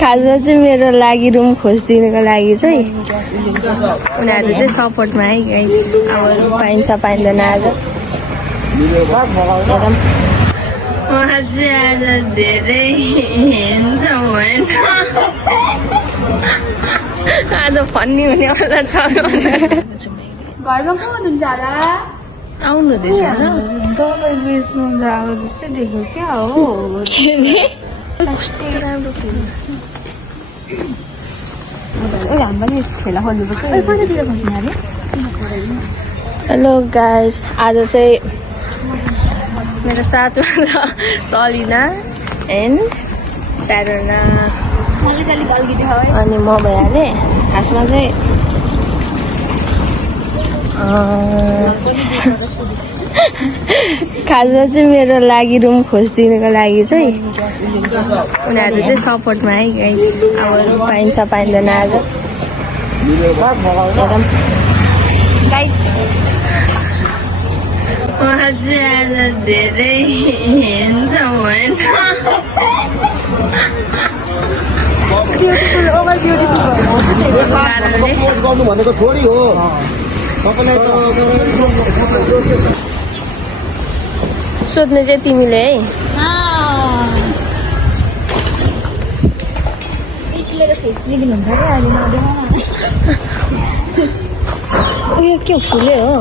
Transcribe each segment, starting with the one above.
खासमा चाहिँ मेरो लागि रुम खोजिदिनुको लागि चाहिँ उनीहरू चाहिँ सपोर्टमा है गाइस। अब रुम पाइन्छ पाइँदैन आज उहाँ चाहिँ आज धेरै हेर्छौँ होइन आज फन्नी हुनेवाला छ घरमा को हुनुहुन्छ होला आउनु हुँदैछ दबाई बेच्नु आएको जस्तै देख्यो क्या हो के अरे कस्तो राम्रो फिल्म हाम्रो पनि ठेला खोल्नुपर्छ कहिलेतिर खोज्ने अरे हेलो गाइस आज चाहिँ मेरो साथमा छ सलिना एन्ड स्यारोना अनि म भइहालेँ। खासमा चाहिँ मेरो लागि रुम खोजिदिनुको लागि चाहिँ उनीहरू चाहिँ सपोर्टमा है गाइस। अब रुम पाइन्छ पाइँदैन आज उहाँ चाहिँ आज धेरै हेर्छौँ होइन गर्नु भनेको थोडी हो तपाईलाई त सोध्ने चाहिँ तिमीले है उयो के फुले हो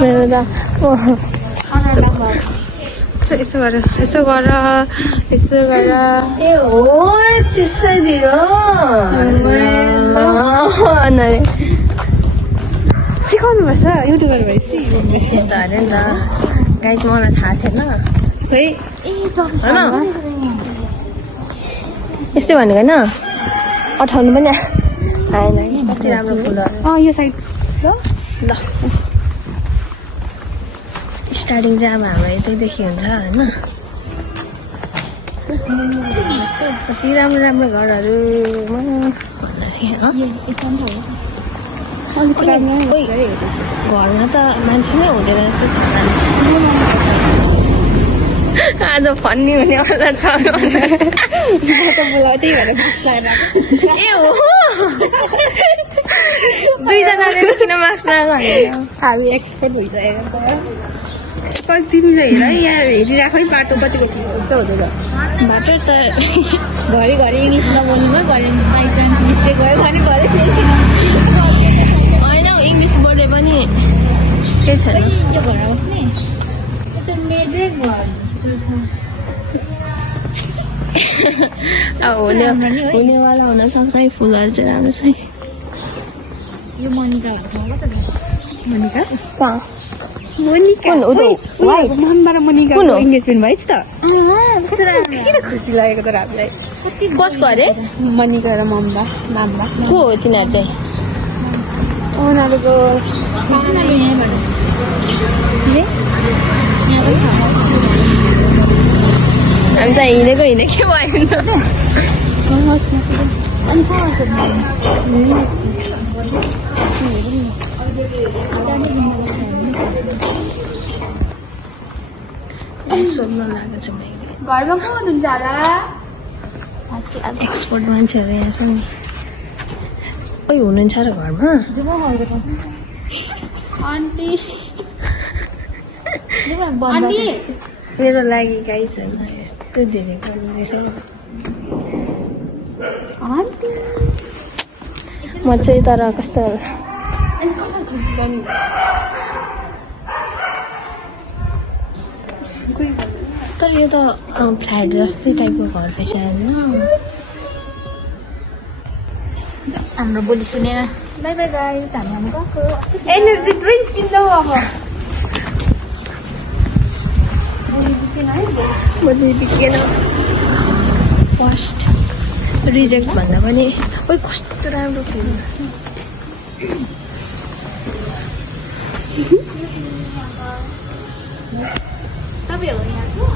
मेरो त यसो गर ए हो त्यसै दियो सिकाउनुपर्छ युट्युबर भएपछि यस्तो अरे नि त गाइस मलाई थाहा थिएन खै यस्तै भनेको होइन अठाउनु पनि आएन कति राम्रो फुलहरू यो साइड ल स्टार्टिङ चाहिँ अब हाम्रो यतैदेखि हुन्छ होइन कति राम्रो राम्रो घरहरूमा घरमा त मान्छे नै हुँदैन जस्तो छ आज फन्नी हुनेवाला छ ए हो दुईजनाले किन मास्क लगाएको हामी एक्सपर्ट भइसकेको कति तिमीले हेर यहाँ हेरिरहेको है बाटो कतिको ठिक हुन्छ हुँदैन बाटो त घरि इङ्ग्लिस नबोल्नु घरि बाइचान्स मिस्टेक भयो भने घरि होइन इङ्ग्लिस बोले पनि केही छैन यो घर बस्ने मेरै घर अब हुनेवाला हुनसक्छ है फुलहरू चाहिँ राम्रो छ है यो मनिका मनिका कहाँ मोनिका मनबाट मनिका इङ्गेजमेन्ट भएछ त किन खुसी लागेको त हामीलाई कसको अरे मनिका र मम्दा माम्बा को हो तिनीहरू चाहिँ उनीहरूको हामी त हिँडेकै भयो नि त अनि कहाँ सोध्न लागेको छ मैले घरमा को हुनुहुन्छ होला एक्सपर्ट मान्छेहरू यहाँ छ नि ओइ हुनुहुन्छ र घरमा आन्टी मेरो लागि गाई छैन यस्तो धेरै गर्दैछ म चाहिँ तर कस्तो तर यो त फ्ल्याट जस्तै टाइपको घर रहेछ होइन हाम्रो बोली सुनेर बाई बाई गाइस हामी गएको एनर्जी ड्रिङ्क किन्दै अब बोली बिकेन फर्स्ट रिजेक्ट भन्दा पनि ओइ कस्तो राम्रो फुल तपाईँ हो यहाँको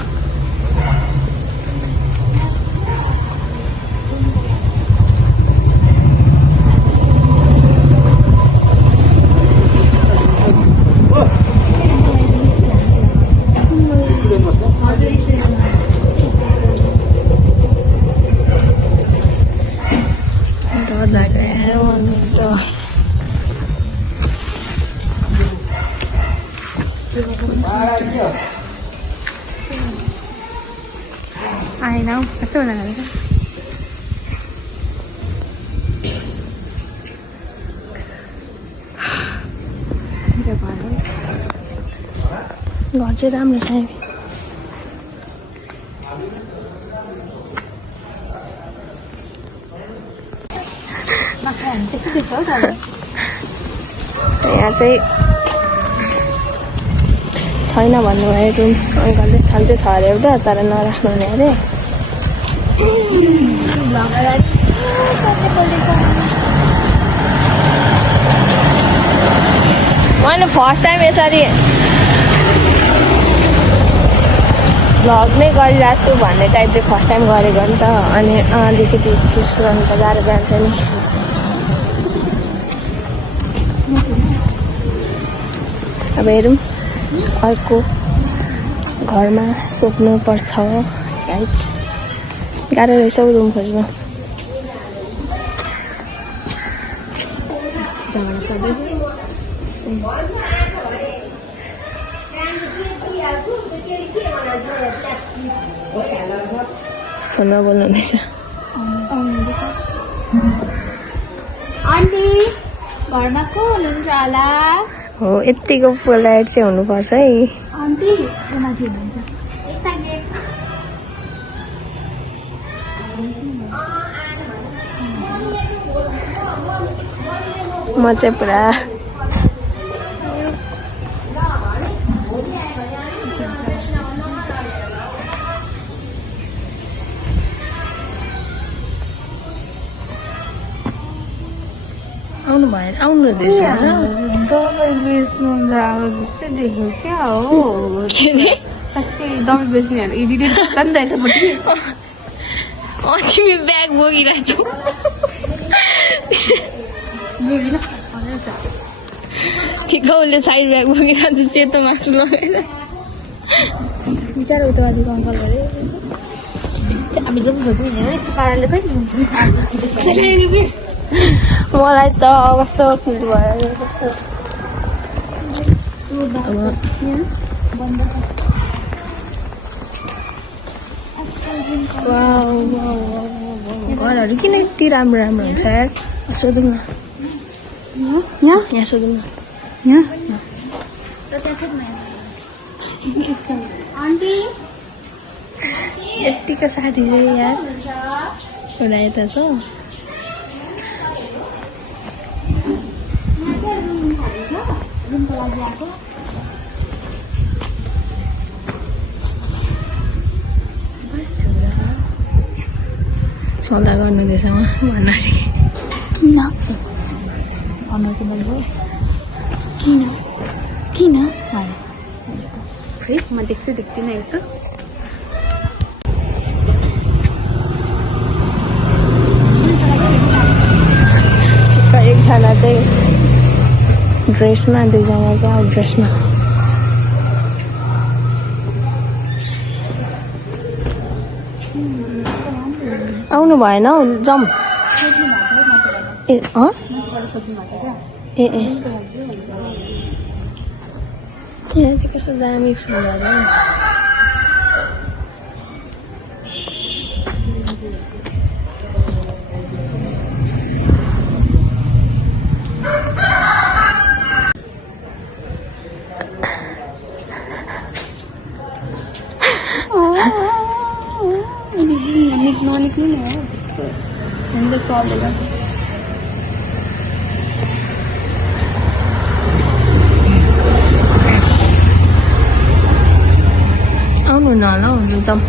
आएन हौ कस्तो हुँदैन घर चाहिँ राम्रो छ यहाँ चाहिँ छैन भन्नुभयो रुम अङ्कलले छन् चाहिँ छ अरे एउटा तर नराख्नु हुने अरे मैले फर्स्ट टाइम यसरी भ्लग नै गरिरहेको छु भन्ने टाइपले फर्स्ट टाइम गरेको नि त अनि अलिकति खुस गर्नु त गाह्रो जान्छ नि अब हेरौँ अर्को घरमा सोध्नु पर्छ गाइज गाह्रो रहेछ हौ रुम खोज्नु फोनमा बोल्नु हुँदैछ आन्टी घरमा को हुनुहुन्छ होला हो यतिको पोलाइट चाहिँ हुनुपर्छ है आन्टी माथि हुनुहुन्छ यता गेट म चाहिँ पुरा आउनु भएन आउनु हुँदैछ दबाई बेच्नु जस्तै देख्यो क्या हो साँच्चै दबाई बेच्नेहरू इडिटेड गर्छ नि त यतापट्टि तिमी ब्याग बोकिरहेछौ ठिक उसले साइड ब्याग बोकिरहेको छ सेतो मास्क लगाएर बिचारा उतापट्टिको अङ्कल गरे हामीले पनि खोज्नु हिँडेर यस्तो पाराले पनि मलाई त कस्तो फिल भयो घरहरू किन यति राम्रो राम्रो हुन्छ यार सोधौँ न यहाँ सोधौँ न यहाँ आन्टी यतिको साथी चाहिँ यार एउटा यता छ सौदा गर्नुहुँदैछ भन्न किन भन्नु मैले किन किन खै म देख्छु देख्दिनँ यसो एकजना चाहिँ ड्रेसमा दुईजना चाहिँ ड्रेसमा आउनु भएन हौ जाउँ ए ए ए त्यहाँ चाहिँ कस्तो दामी फुलहरू ननिक्लिने हो हामीले चलेर आउनु न ल हुनु जाउँ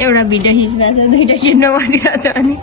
एउटा भिडियो खिच्दा छ दुईटा खिच्नु परिरहेको छ अनि